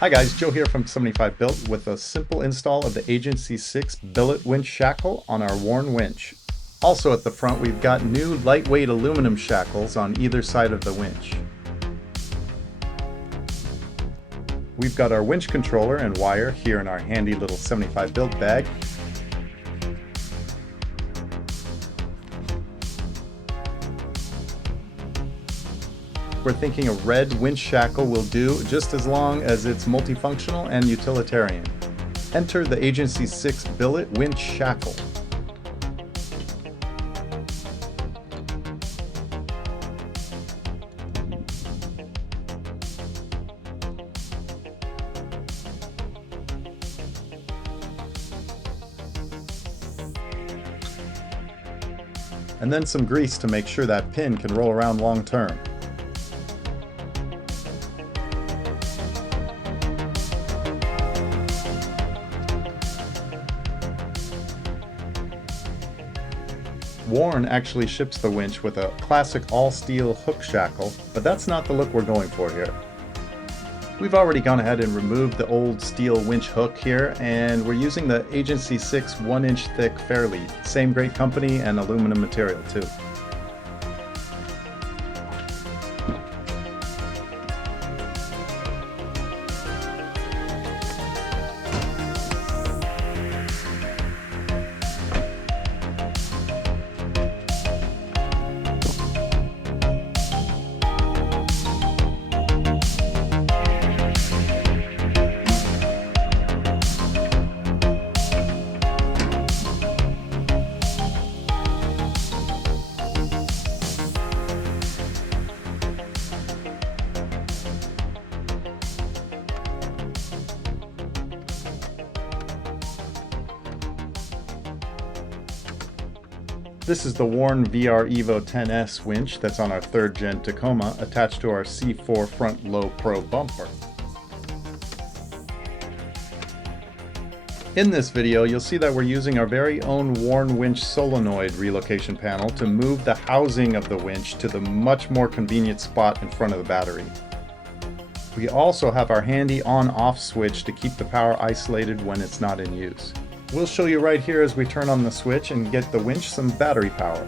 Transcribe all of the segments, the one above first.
Hi guys, Joe here from 75 Built with a simple install of the Agency6 billet winch shackle on our Warn winch. Also at the front we've got new lightweight aluminum shackles on either side of the winch. We've got our winch controller and wire here in our handy little 75 Built bag. We're thinking a red winch shackle will do just as long as it's multifunctional and utilitarian. Enter the Agency6 billet winch shackle. And then some grease to make sure that pin can roll around long term. Warn actually ships the winch with a classic all-steel hook shackle, but that's not the look we're going for here. We've already gone ahead and removed the old steel winch hook here, and we're using the Agency6 1-inch thick Fairlead. Same great company and aluminum material too. This is the Warn VR EVO 10S winch that's on our 3rd gen Tacoma attached to our C4 front low pro bumper. In this video you'll see that we're using our very own Warn winch solenoid relocation panel to move the housing of the winch to the much more convenient spot in front of the battery. We also have our handy on-off switch to keep the power isolated when it's not in use. We'll show you right here as we turn on the switch and get the winch some battery power.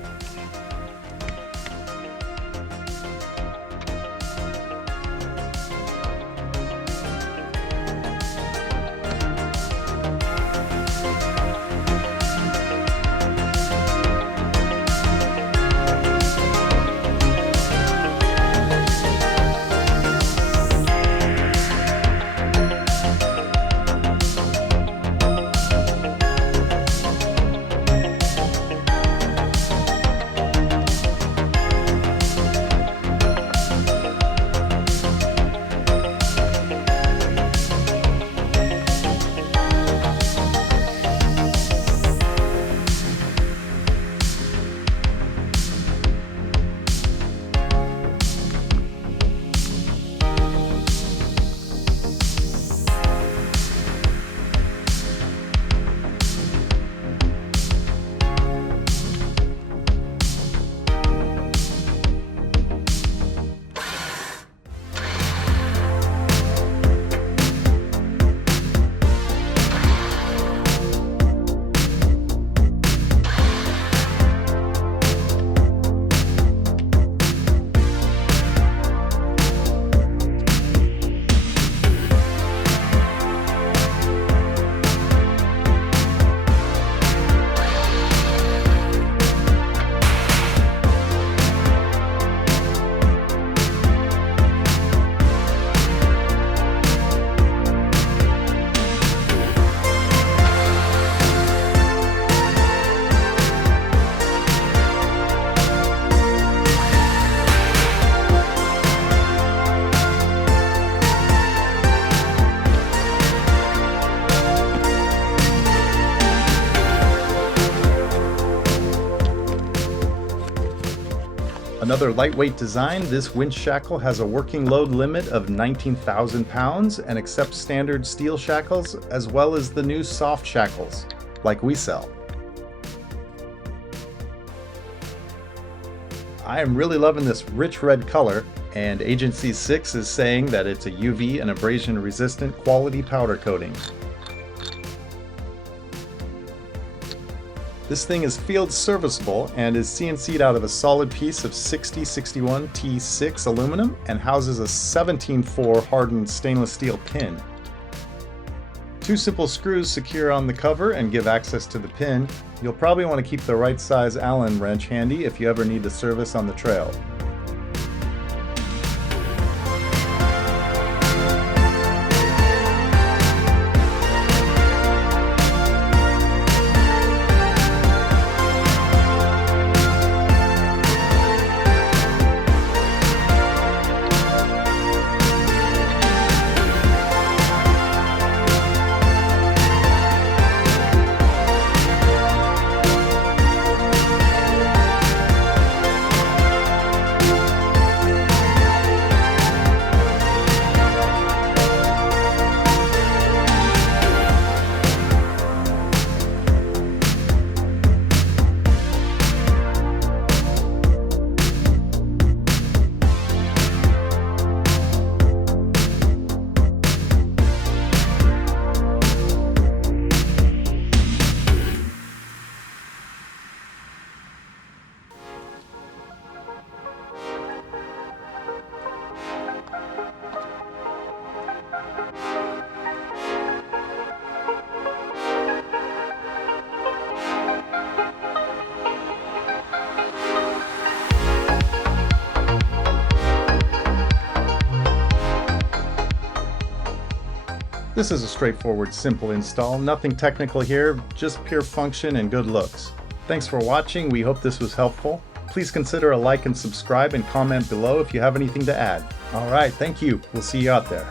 Another lightweight design, this winch shackle has a working load limit of 19,000 pounds and accepts standard steel shackles as well as the new soft shackles, like we sell. I am really loving this rich red color. And Agency6 is saying that it's a UV and abrasion resistant quality powder coating. This thing is field serviceable and is CNC'd out of a solid piece of 6061 T6 aluminum and houses a 17-4 hardened stainless steel pin. 2 simple screws secure on the cover and give access to the pin. You'll probably want to keep the right size Allen wrench handy if you ever need to service on the trail. This is a straightforward, simple install. Nothing technical here, just pure function and good looks. Thanks for watching. We hope this was helpful. Please consider a like and subscribe and comment below if you have anything to add. Alright, thank you. We'll see you out there.